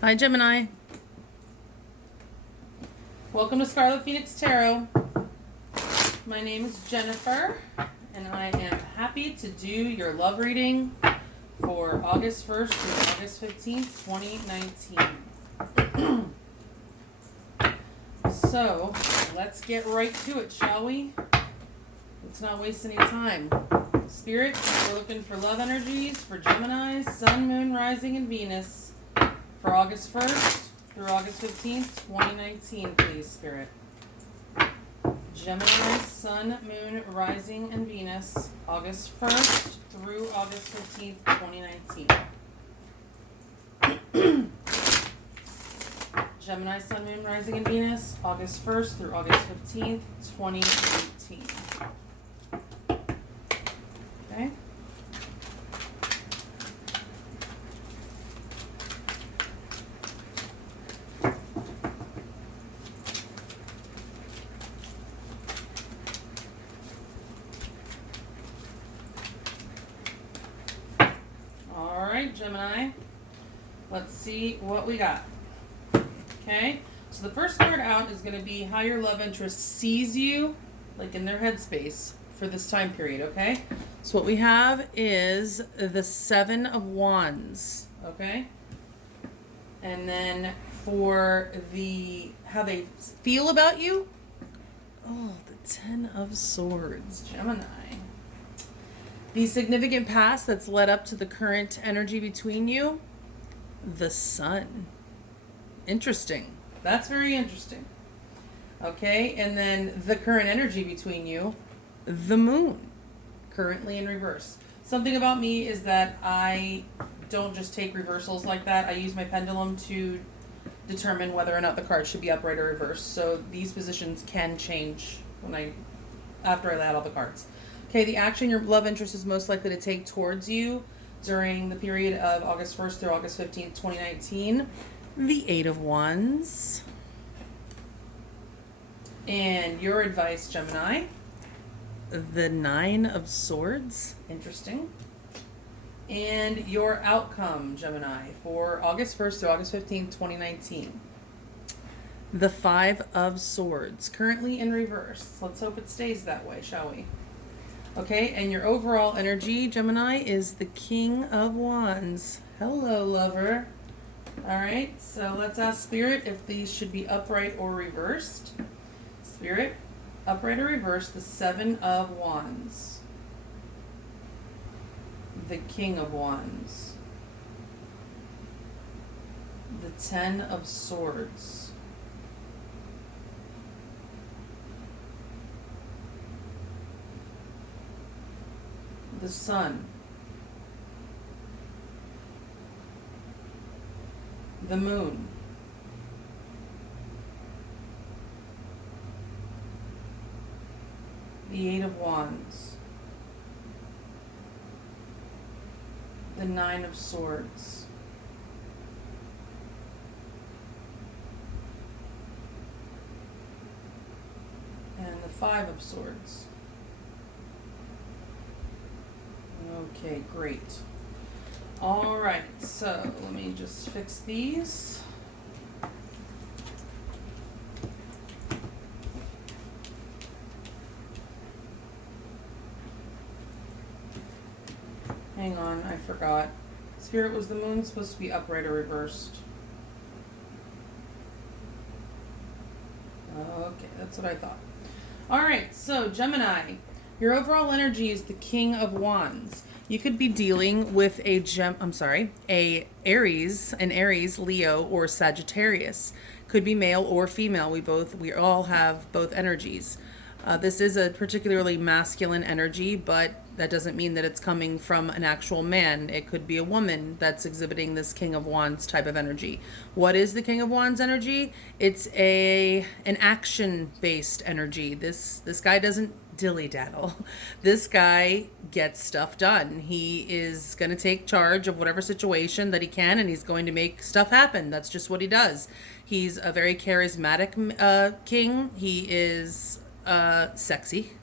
Hi, Gemini. Welcome to Scarlet Phoenix Tarot. My name is Jennifer, and I am happy to do your love reading for August 1st through August 15th, 2019. So, let's get right to it, shall we? Let's not waste any time. Spirit, we're looking for love energies for Gemini, Sun, Moon, Rising, and Venus for August 1st through August 15th, 2019, please, Spirit. Gemini, Sun, Moon, Rising, and Venus, August 1st through August 15th, 2019. Gemini, Sun, Moon, Rising, and Venus, August 1st through August 15th, 2018. Okay. All right, Gemini. Let's see what we got. Okay, so the first card out is going to be how your love interest sees you, like in their headspace for this time period, okay? So what we have is the Seven of Wands, okay? And then for the how they feel about you, oh, the Ten of Swords, Gemini. The significant past that's led up to the current energy between you, the Sun. Interesting. That's very interesting. Okay, and then the current energy between you, the Moon, currently in reverse. Something about me is that I don't just take reversals like that. I use my pendulum to determine whether or not the card should be upright or reversed. So these positions can change after I add all the cards. Okay, the action your love interest is most likely to take towards you during the period of August 1st through August 15th, 2019. The Eight of Wands. And your advice, Gemini. The Nine of Swords. Interesting. And your outcome, Gemini, for August 1st through August 15th, 2019. The Five of Swords, currently in reverse. Let's hope it stays that way, shall we? Okay, and your overall energy, Gemini, is the King of Wands. Hello, lover. All right, so let's ask Spirit if these should be upright or reversed. Spirit, upright or reversed, the Seven of Wands. The King of Wands. The Ten of Swords. The Sun. The Moon. The Eight of Wands. The Nine of Swords. And the Five of Swords. Okay, great. All right, so let me just fix these. Hang on, I forgot. Spirit, was the Moon supposed to be upright or reversed? Okay, that's what I thought. All right, so Gemini, your overall energy is the King of Wands. You could be dealing with an Aries, Leo, or Sagittarius. Could be male or female. We all have both energies. This is a particularly masculine energy, but that doesn't mean that it's coming from an actual man. It could be a woman that's exhibiting this King of Wands type of energy. What is the King of Wands energy? It's an action-based energy. This guy doesn't dilly-daddle. This guy gets stuff done. He is going to take charge of whatever situation that he can, and he's going to make stuff happen. That's just what he does. He's a very charismatic king. He is sexy,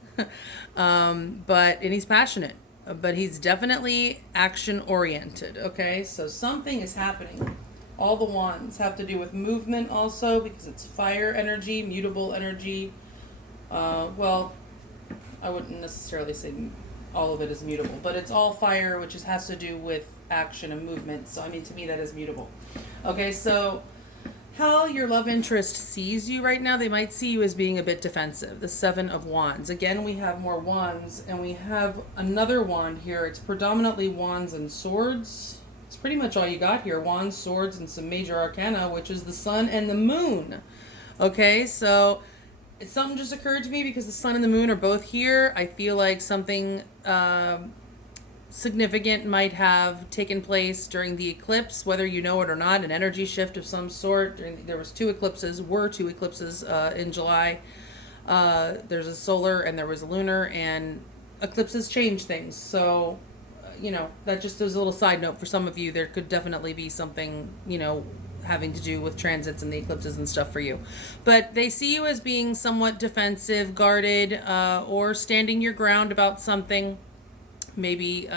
and he's passionate. But he's definitely action oriented. Okay, so something is happening All the wands have to do with movement also, because it's fire energy, mutable energy. Well, I wouldn't necessarily say all of it is mutable, but it's all fire, which has to do with action and movement. So, I mean, to me, that is mutable. Okay, so how your love interest sees you right now, they might see you as being a bit defensive. The Seven of Wands. Again, we have more wands, and we have another wand here. It's predominantly wands and swords. It's pretty much all you got here. Wands, swords, and some major arcana, which is the sun and the moon. Okay, so something just occurred to me because the sun and the moon are both here. I feel like something significant might have taken place during the eclipse, whether you know it or not, an energy shift of some sort. There was two eclipses in July. There's a solar and there was a lunar, and eclipses change things. So, that just is a little side note for some of you. There could definitely be something, having to do with transits and the eclipses and stuff for you. But they see you as being somewhat defensive, guarded, or standing your ground about something. Maybe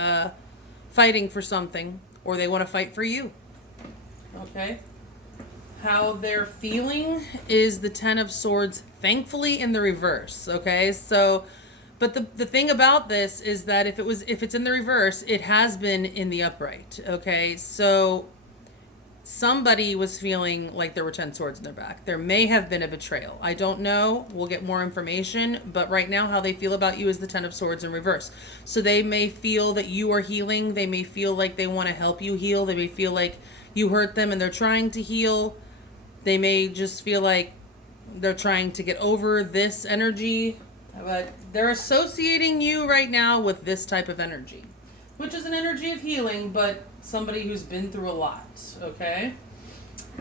fighting for something, or they want to fight for you. Okay. How they're feeling is the Ten of Swords, thankfully in the reverse. Okay, so, but the thing about this is that if it's in the reverse, it has been in the upright. Okay, so somebody was feeling like there were 10 swords in their back. There may have been a betrayal. I don't know. We'll get more information. But right now, how they feel about you is the 10 of swords in reverse. So they may feel that you are healing. They may feel like they want to help you heal. They may feel like you hurt them and they're trying to heal. They may just feel like they're trying to get over this energy. But they're associating you right now with this type of energy, which is an energy of healing, but somebody who's been through a lot, okay?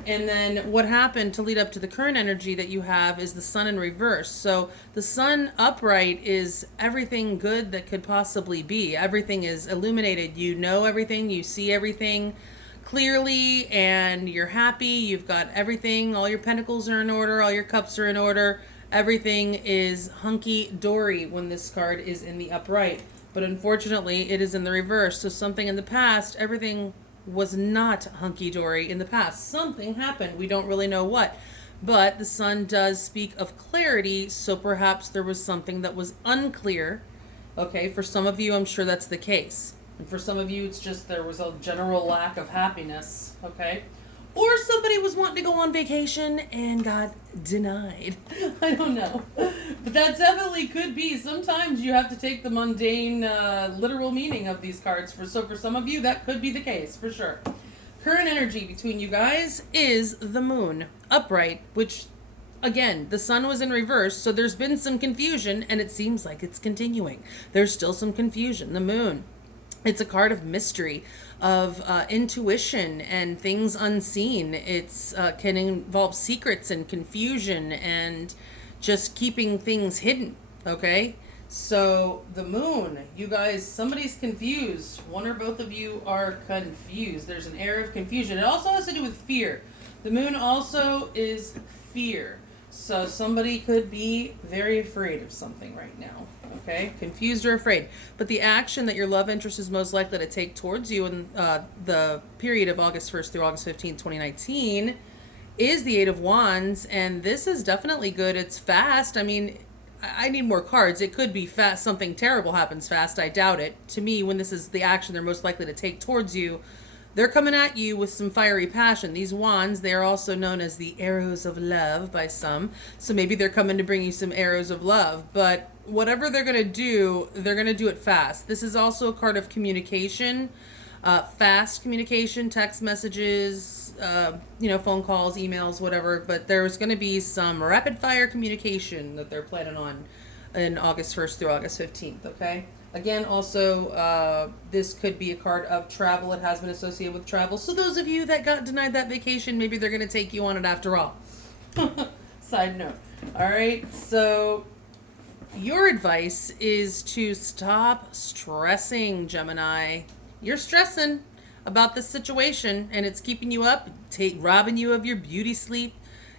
And then what happened to lead up to the current energy that you have is the sun in reverse. So the sun upright is everything good that could possibly be. Everything is illuminated. You know everything. You see everything clearly, and you're happy. You've got everything. All your pentacles are in order. All your cups are in order. Everything is hunky-dory when this card is in the upright. But unfortunately, it is in the reverse. So something in the past, everything was not hunky-dory in the past. Something happened. We don't really know what. But the sun does speak of clarity, so perhaps there was something that was unclear. Okay, for some of you, I'm sure that's the case. And for some of you, it's just there was a general lack of happiness. Okay? Or somebody was wanting to go on vacation and got denied. I don't know. But that definitely could be. Sometimes you have to take the mundane, literal meaning of these cards. So for some of you, that could be the case, for sure. Current energy between you guys is the moon, upright, which, again, the sun was in reverse, so there's been some confusion, and it seems like it's continuing. There's still some confusion. The moon. It's a card of mystery, of intuition and things unseen. It's can involve secrets and confusion and just keeping things hidden, okay? So the moon, you guys, somebody's confused. One or both of you are confused. There's an air of confusion. It also has to do with fear. The moon also is fear. So somebody could be very afraid of something right now. Okay, confused or afraid. But the action that your love interest is most likely to take towards you in the period of August 1st through August 15th, 2019 is the Eight of Wands. And this is definitely good. It's fast. I mean, I need more cards. It could be fast. Something terrible happens fast. I doubt it. To me, when this is the action they're most likely to take towards you, they're coming at you with some fiery passion. These wands, they are also known as the arrows of love by some. So maybe they're coming to bring you some arrows of love. But whatever they're going to do, they're going to do it fast. This is also a card of communication, fast communication, text messages, phone calls, emails, whatever. But there's going to be some rapid fire communication that they're planning on in August 1st through August 15th, okay? Again, also, this could be a card of travel. It has been associated with travel. So those of you that got denied that vacation, maybe they're going to take you on it after all. Side note. All right, so your advice is to stop stressing, Gemini. You're stressing about this situation, and it's keeping you up, robbing you of your beauty sleep.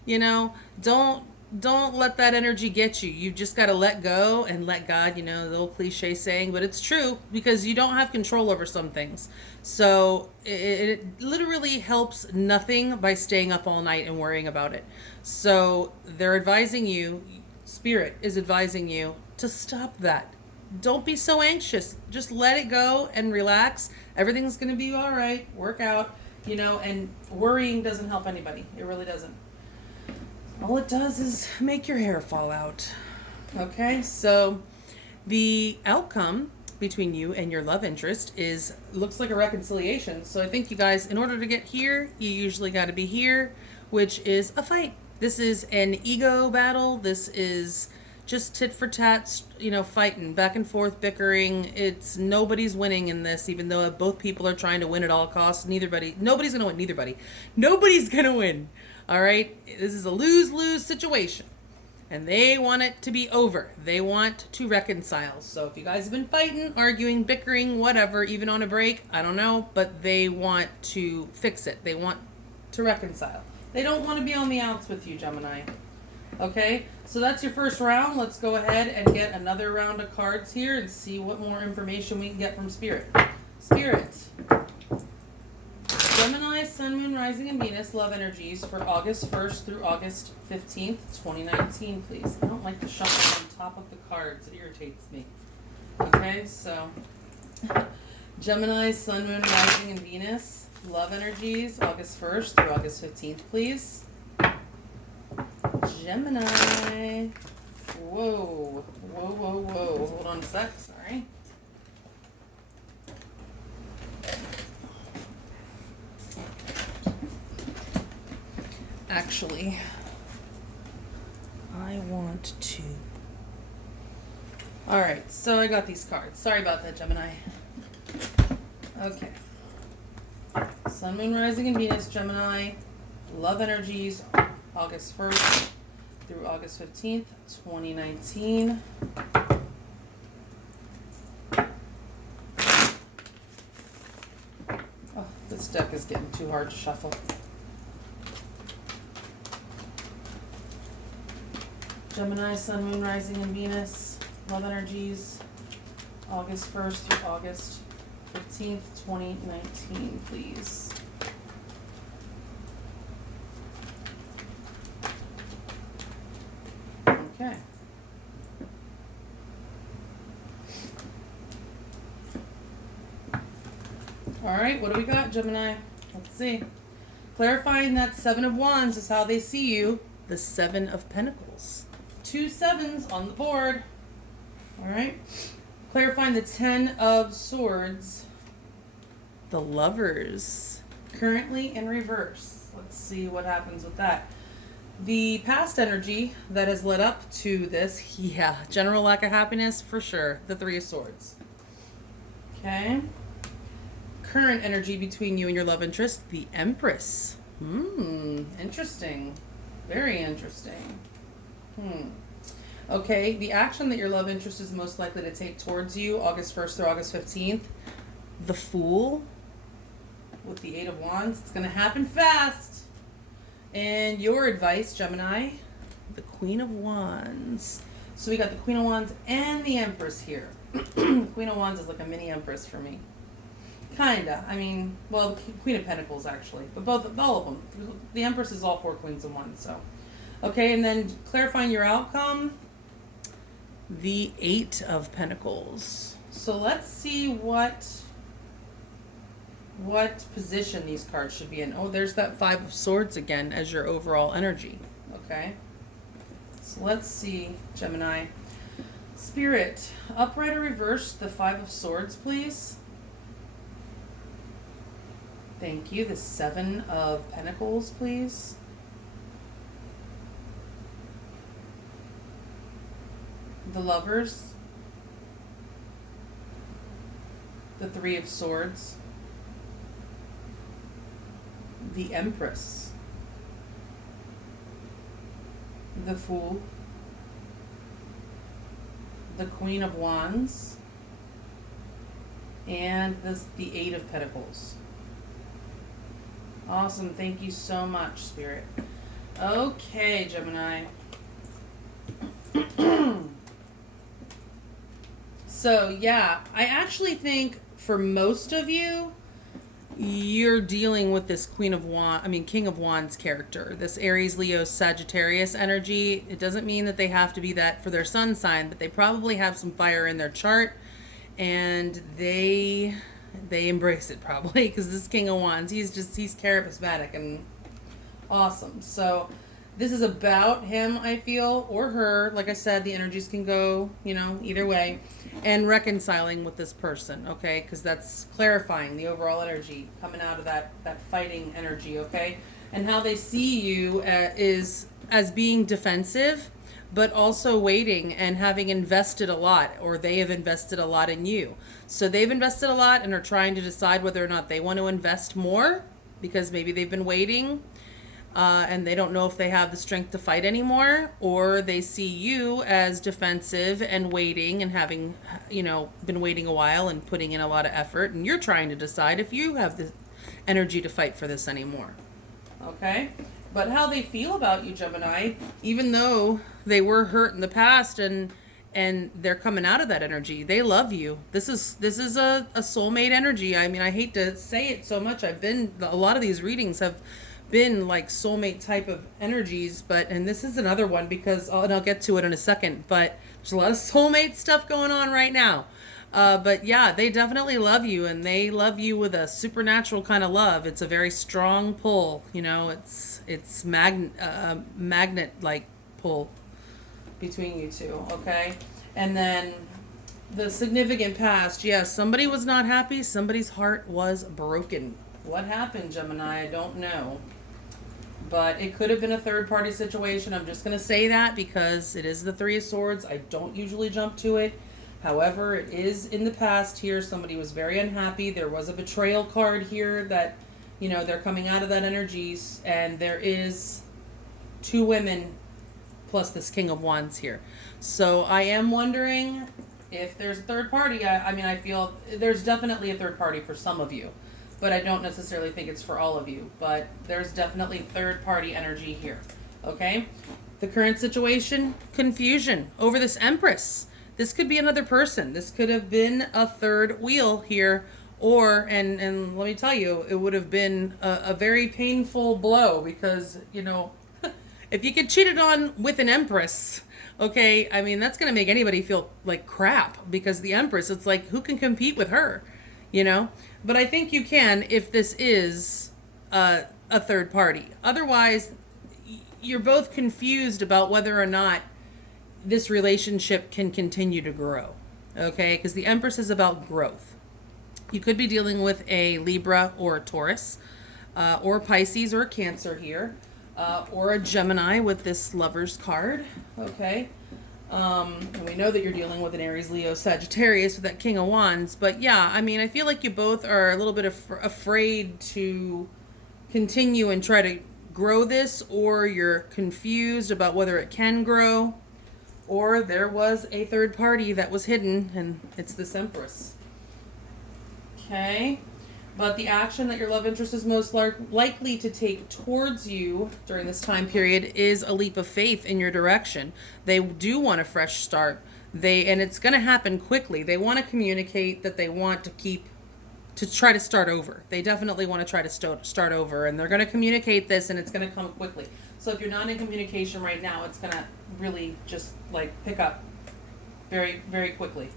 Don't don't let that energy get you. You've just got to let go and let God, you know, the old cliche saying, but it's true because you don't have control over some things. So it literally helps nothing by staying up all night and worrying about it. So they're advising you, Spirit is advising you to stop that. Don't be so anxious. Just let it go and relax. Everything's going to be all right. Work out, you know, and worrying doesn't help anybody. It really doesn't. All it does is make your hair fall out. Okay, so the outcome between you and your love interest looks like a reconciliation. So I think you guys, in order to get here, you usually got to be here, which is a fight. This is an ego battle. This is just tit for tat, you know, fighting back and forth, bickering. Nobody's winning in this, even though both people are trying to win at all costs. Nobody's gonna win. Nobody's gonna win. All right, this is a lose-lose situation, and they want it to be over. They want to reconcile. So if you guys have been fighting, arguing, bickering, whatever, even on a break, I don't know, but they want to fix it. They want to reconcile. They don't want to be on the outs with you, Gemini. Okay, so that's your first round. Let's go ahead and get another round of cards here and see what more information we can get from Spirit. Spirit. Gemini, Sun, Moon, Rising, and Venus love energies for August 1st through August 15th, 2019, please. I don't like to shuffle on top of the cards. It irritates me. Okay, so Gemini, Sun, Moon, Rising, and Venus love energies August 1st through August 15th, please. Gemini. Whoa. Hold on a sec. Sorry. Actually, I want to. All right, so I got these cards. Sorry about that, Gemini. Okay. Sun, Moon, Rising, and Venus, Gemini. Love energies, August 1st through August 15th, 2019. Oh, this deck is getting too hard to shuffle. Gemini, Sun, Moon, Rising, and Venus. Love energies, August 1st through August 15th, 2019, please. Okay. All right, what do we got, Gemini? Let's see. Clarifying that Seven of Wands is how they see you. The Seven of Pentacles. 2 sevens on the board. All right. Clarifying the Ten of Swords. The Lovers. Currently in reverse. Let's see what happens with that. The past energy that has led up to this, general lack of happiness for sure. The Three of Swords. Okay. Current energy between you and your love interest, the Empress. Interesting. Very interesting. Okay, the action that your love interest is most likely to take towards you, August 1st through August 15th, the Fool with the Eight of Wands. It's going to happen fast. And your advice, Gemini, the Queen of Wands. So we got the Queen of Wands and the Empress here. The Queen of Wands is like a mini Empress for me. Kinda. I mean, well, the Queen of Pentacles actually, but all of them. The Empress is all 4 queens in one. So, okay, and then clarifying your outcome, the Eight of Pentacles. So let's see what position these cards should be in. Oh, there's that Five of Swords again as your overall energy. Okay. So let's see, Gemini. Spirit, upright or reverse the Five of Swords, please. Thank you. The Seven of Pentacles, please. The Lovers. The Three of Swords. The Empress. The Fool. The Queen of Wands. And the Eight of Pentacles. Awesome. Thank you so much, Spirit. Okay, Gemini. So yeah, I actually think for most of you, you're dealing with this King of Wands character, this Aries, Leo, Sagittarius energy. It doesn't mean that they have to be that for their sun sign, but they probably have some fire in their chart, and they embrace it probably because this King of Wands, he's charismatic and awesome. So this is about him, I feel, or her. Like I said, the energies can go, either way. And reconciling with this person, okay? Because that's clarifying the overall energy coming out of that fighting energy, okay? And how they see you is as being defensive, but also waiting and having invested a lot, or they have invested a lot in you. So they've invested a lot and are trying to decide whether or not they want to invest more because maybe they've been waiting. And they don't know if they have the strength to fight anymore, or they see you as defensive and waiting and having, been waiting a while and putting in a lot of effort, and you're trying to decide if you have the energy to fight for this anymore. Okay? But how they feel about you, Gemini, even though they were hurt in the past and they're coming out of that energy, they love you. This is a soulmate energy. I mean, I hate to say it so much. A lot of these readings have been like soulmate type of energies, and this is another one because I'll get to it in a second, but there's a lot of soulmate stuff going on right now. But yeah, they definitely love you, and they love you with a supernatural kind of love. It's a very strong pull, it's magnet like pull between you two, okay? And then the significant past, yes, somebody was not happy, somebody's heart was broken. What happened, Gemini? I don't know. But it could have been a third-party situation. I'm just going to say that because it is the Three of Swords. I don't usually jump to it. However, it is in the past here. Somebody was very unhappy. There was a betrayal card here that, they're coming out of that energies. And there is 2 women plus this King of Wands here. So I am wondering if there's a third party. I feel there's definitely a third party for some of you. But I don't necessarily think it's for all of you. But there's definitely third-party energy here, okay? The current situation, confusion over this Empress. This could be another person. This could have been a third wheel here. Or, and let me tell you, it would have been a very painful blow because, if you get cheated on with an Empress, okay, that's going to make anybody feel like crap because the Empress, it's like, who can compete with her, But I think you can if this is a third party. Otherwise, you're both confused about whether or not this relationship can continue to grow. Okay? Because the Empress is about growth. You could be dealing with a Libra or a Taurus, or Pisces or a Cancer here, or a Gemini with this Lover's card. Okay? And we know that you're dealing with an Aries, Leo, Sagittarius with that King of Wands. But yeah, I feel like you both are a little bit afraid to continue and try to grow this, or you're confused about whether it can grow, or there was a third party that was hidden, and it's this Empress. Okay? But the action that your love interest is most likely to take towards you during this time period is a leap of faith in your direction. They do want a fresh start. And it's going to happen quickly. They want to communicate that they want to try to start over. They definitely want to try to start over, and they're going to communicate this, and it's going to come quickly. So if you're not in communication right now, it's going to really just pick up very, very quickly.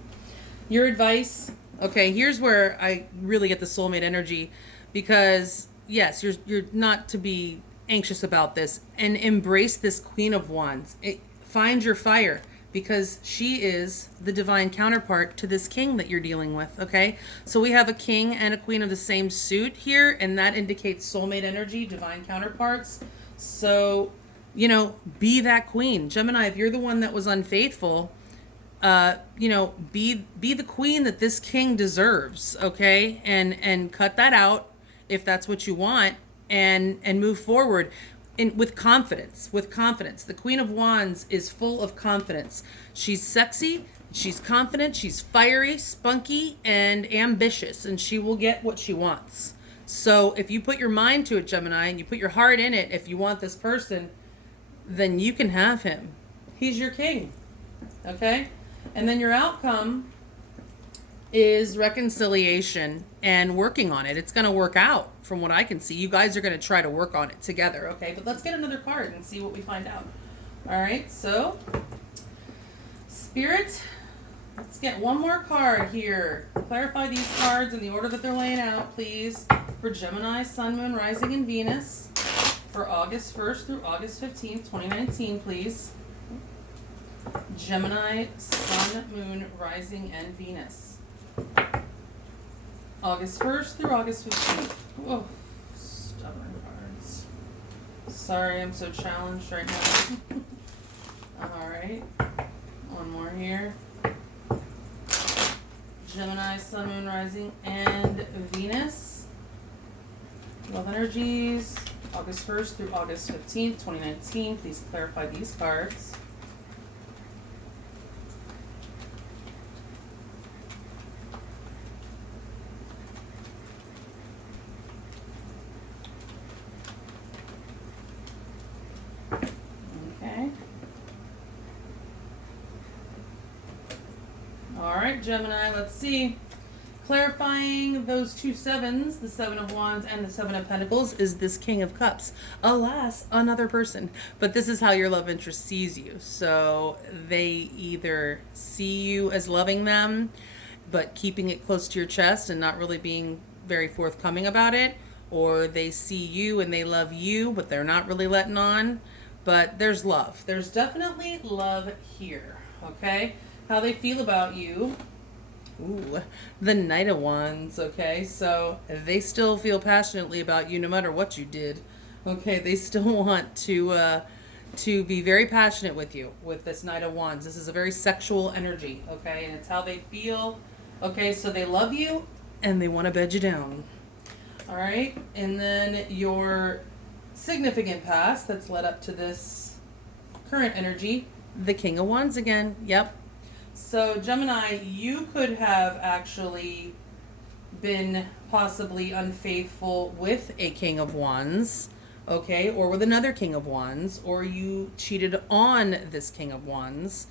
Your advice. Okay, here's where I really get the soulmate energy, because yes, you're not to be anxious about this, and embrace this Queen of Wands. Find your fire, because she is the divine counterpart to this king that you're dealing with, okay? So we have a king and a queen of the same suit here, and that indicates soulmate energy, divine counterparts. So, be that queen. Gemini, if you're the one that was unfaithful, be the queen that this king deserves, okay? And cut that out if that's what you want, and move forward with confidence. The Queen of Wands is full of confidence. She's sexy, she's confident, she's fiery, spunky, and ambitious, and she will get what she wants. So if you put your mind to it, Gemini, and you put your heart in it, if you want this person, then you can have him. He's your king. Okay? And then your outcome is reconciliation and working on it. It's going to work out from what I can see. You guys are going to try to work on it together, okay? But let's get another card and see what we find out. All right, so Spirit, let's get one more card here. Clarify these cards in the order that they're laying out, please, for Gemini, Sun, Moon, Rising, and Venus for August 1st through August 15th, 2019, please. Gemini, Sun, Moon, Rising, and Venus. August 1st through August 15th. Oh, stubborn cards. Sorry, I'm so challenged right now. Alright. One more here. Gemini, Sun, Moon, Rising, and Venus. Love energies. August 1st through August 15th, 2019. Please clarify these cards. Alright, Gemini, let's see. Clarifying those two sevens, the Seven of Wands and the Seven of Pentacles, is this King of Cups. Alas, another person. But this is how your love interest sees you. So they either see you as loving them, but keeping it close to your chest and not really being very forthcoming about it, or they see you and they love you, but they're not really letting on. But there's love. There's definitely love here, okay? How they feel about you. Ooh, the Knight of Wands, okay? So they still feel passionately about you no matter what you did. Okay, they still want to be very passionate with you with this Knight of Wands. This is a very sexual energy, okay? And it's how they feel. Okay, so they love you and they want to bed you down. All right? And then your significant past that's led up to this current energy, the King of Wands again. Yep. So Gemini, you could have actually been possibly unfaithful with a King of Wands, okay, or with another King of Wands, or you cheated on this King of Wands,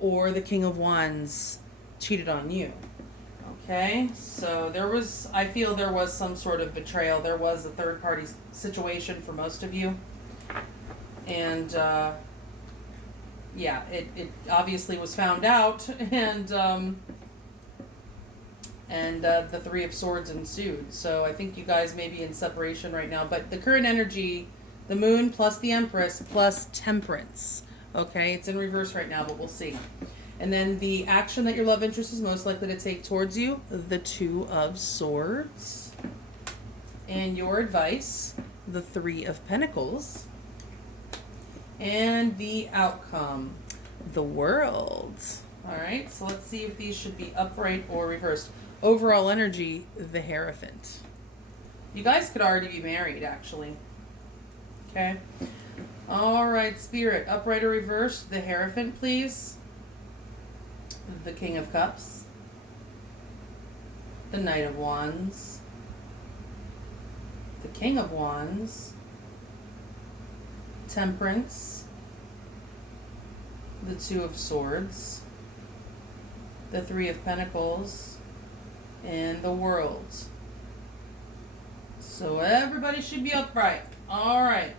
or the King of Wands cheated on you. Okay, so I feel there was some sort of betrayal. There was a third party situation for most of you. And, yeah, it obviously was found out, and the Three of Swords ensued. So I think you guys may be in separation right now. But the current energy, the Moon plus the Empress plus Temperance. Okay, it's in reverse right now, but we'll see. And then the action that your love interest is most likely to take towards you, the Two of Swords. And your advice, the Three of Pentacles. And the outcome, the World. All right, so let's see if these should be upright or reversed. Overall energy, the Hierophant. You guys could already be married, actually. Okay. All right, Spirit, upright or reversed, the Hierophant, please. The King of Cups. The Knight of Wands. The King of Wands. Temperance, the Two of Swords, the Three of Pentacles, and the World. So everybody should be upright. All right.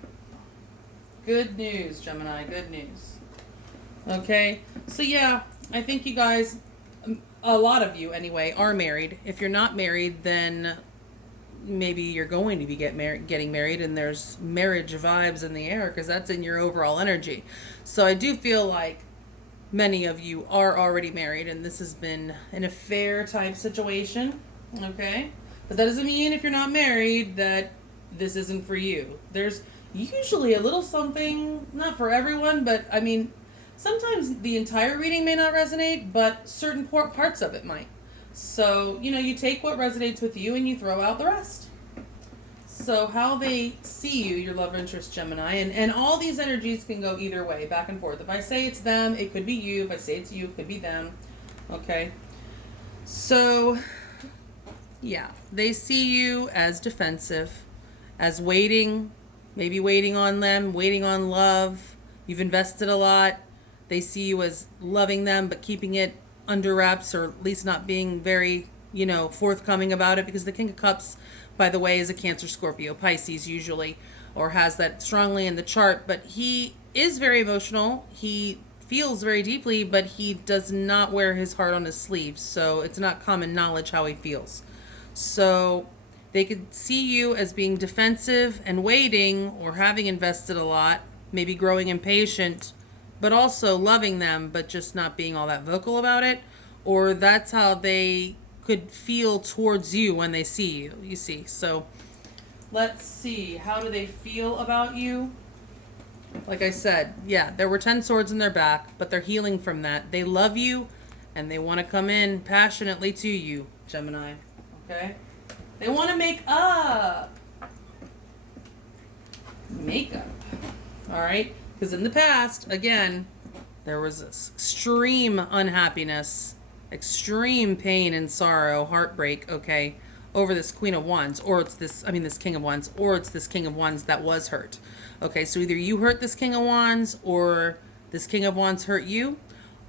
Good news, Gemini. Good news. Okay. So yeah, I think you guys, a lot of you anyway, are married. If you're not married, then maybe you're going to be getting married, and there's marriage vibes in the air because that's in your overall energy. So I do feel like many of you are already married, and this has been an affair type situation, okay? But that doesn't mean if you're not married that this isn't for you. There's usually a little something, not for everyone, but I mean, sometimes the entire reading may not resonate, but certain parts of it might. So, you take what resonates with you and you throw out the rest. So how they see you, your love interest, Gemini, and all these energies can go either way, back and forth. If I say it's them, it could be you. If I say it's you, it could be them. Okay. So, yeah, they see you as defensive, as waiting, maybe waiting on them, waiting on love. You've invested a lot. They see you as loving them, but keeping it under wraps, or at least not being very, forthcoming about it, because the King of Cups, by the way, is a Cancer, Scorpio, Pisces usually, or has that strongly in the chart. But he is very emotional. He feels very deeply, but he does not wear his heart on his sleeve. So it's not common knowledge how he feels. So they could see you as being defensive and waiting, or having invested a lot, maybe growing impatient, but also loving them, but just not being all that vocal about it. Or that's how they could feel towards you when they see you, you see. So let's see, how do they feel about you? Like I said, yeah, there were 10 swords in their back, but they're healing from that. They love you, and they want to come in passionately to you, Gemini. Okay? They want to make up. Makeup. All right? Because in the past, again, there was this extreme unhappiness, extreme pain and sorrow, heartbreak, okay, over this Queen of Wands, or it's this King of Wands, or it's this King of Wands that was hurt. Okay, so either you hurt this King of Wands, or this King of Wands hurt you,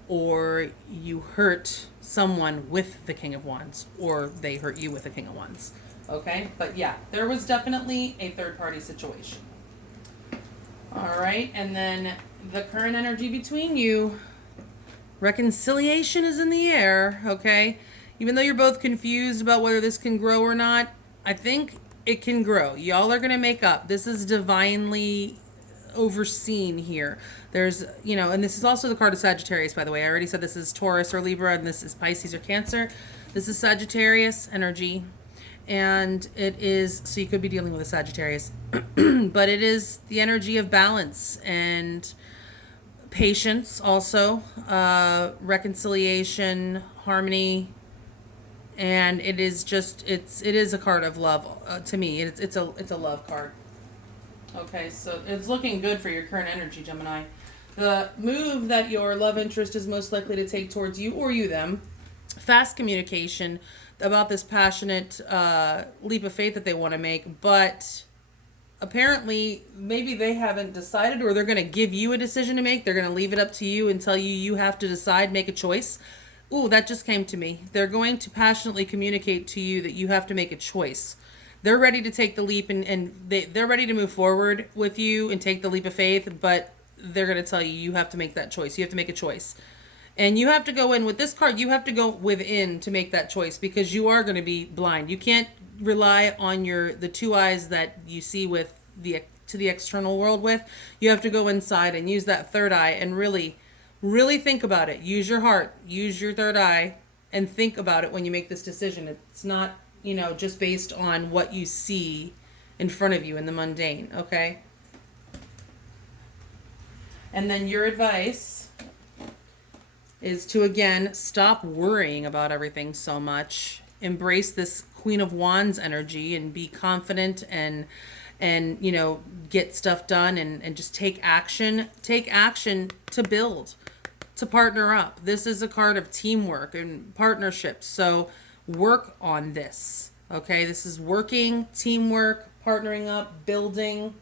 or you hurt someone with the King of Wands, or they hurt you with the King of Wands. Okay, but yeah, there was definitely a third-party situation. All right, and then the current energy between you, reconciliation is in the air, okay? Even though you're both confused about whether this can grow or not, I think it can grow. Y'all are going to make up. This is divinely overseen here. There's, and this is also the card of Sagittarius, by the way. I already said this is Taurus or Libra, and this is Pisces or Cancer. This is Sagittarius energy. And it is, so you could be dealing with a Sagittarius, but it is the energy of balance and patience also, reconciliation, harmony, and it is just, it is a card of love to me. It's a love card. Okay, so it's looking good for your current energy, Gemini. The move that your love interest is most likely to take towards you, or you them, fast communication about this passionate leap of faith that they want to make, but apparently maybe they haven't decided, or they're going to give you a decision to make. They're going to leave it up to you and tell you have to decide, make a choice. Ooh, that just came to me. They're going to passionately communicate to you that you have to make a choice. They're ready to take the leap, and they're ready to move forward with you and take the leap of faith, but they're going to tell you have to make that choice. You have to make a choice. And you have to go in with this card. You have to go within to make that choice, because you are going to be blind. You can't rely on the two eyes that you see with to the external world with. You have to go inside and use that third eye and really, really think about it. Use your heart. Use your third eye and think about it when you make this decision. It's not, just based on what you see in front of you in the mundane. Okay. And then your advice is to, again, stop worrying about everything so much. Embrace this Queen of Wands energy and be confident and get stuff done and just take action. Take action to build, to partner up. This is a card of teamwork and partnership. So work on this. Okay, this is working, teamwork, partnering up, building.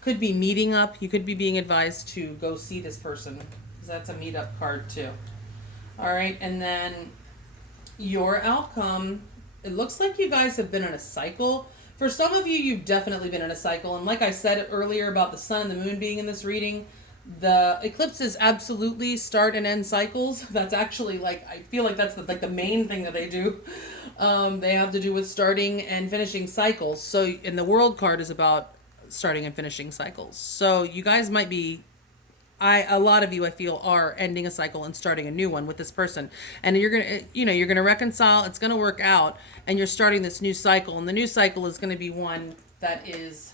Could be meeting up. You could be being advised to go see this person. That's a meetup card too. All right, and then your outcome, it looks like you guys have been in a cycle. For some of you, you've definitely been in a cycle. And like I said earlier about the sun and the moon being in this reading, the eclipses absolutely start and end cycles. That's actually, I feel like that's the main thing that they do. They have to do with starting and finishing cycles. So, and the world card is about starting and finishing cycles. So you guys might be, a lot of you, I feel, are ending a cycle and starting a new one with this person. And you're going to reconcile. It's going to work out. And you're starting this new cycle. And the new cycle is going to be one that is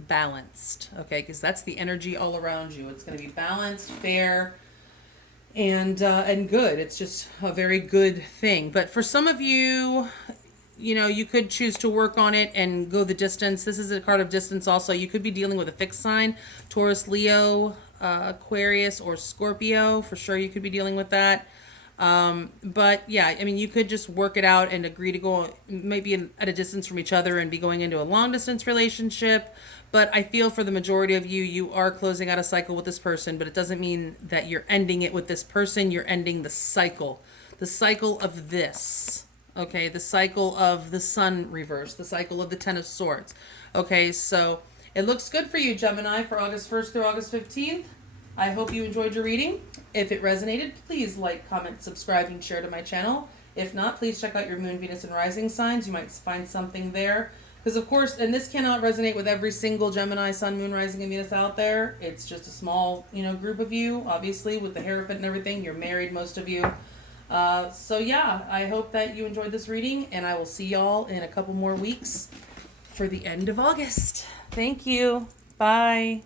balanced. Okay. Because that's the energy all around you. It's going to be balanced, fair, and good. It's just a very good thing. But for some of you, you could choose to work on it and go the distance. This is a card of distance also. You could be dealing with a fixed sign, Taurus, Leo, Aquarius, or Scorpio. For sure, you could be dealing with that. But yeah, I mean, you could just work it out and agree to go maybe at a distance from each other and be going into a long distance relationship. But I feel for the majority of you, you are closing out a cycle with this person, but it doesn't mean that you're ending it with this person. You're ending the cycle of this. Okay, the cycle of the sun reverse, the cycle of the Ten of Swords. Okay, so it looks good for you, Gemini, for August 1st through August 15th. I hope you enjoyed your reading. If it resonated, please like, comment, subscribe, and share to my channel. If not, please check out your moon, Venus, and rising signs. You might find something there. Because, of course, and this cannot resonate with every single Gemini, sun, moon, rising, and Venus out there. It's just a small, group of you, obviously, with the Hierophant and everything. You're married, most of you. So, yeah, I hope that you enjoyed this reading, and I will see y'all in a couple more weeks for the end of August. Thank you. Bye.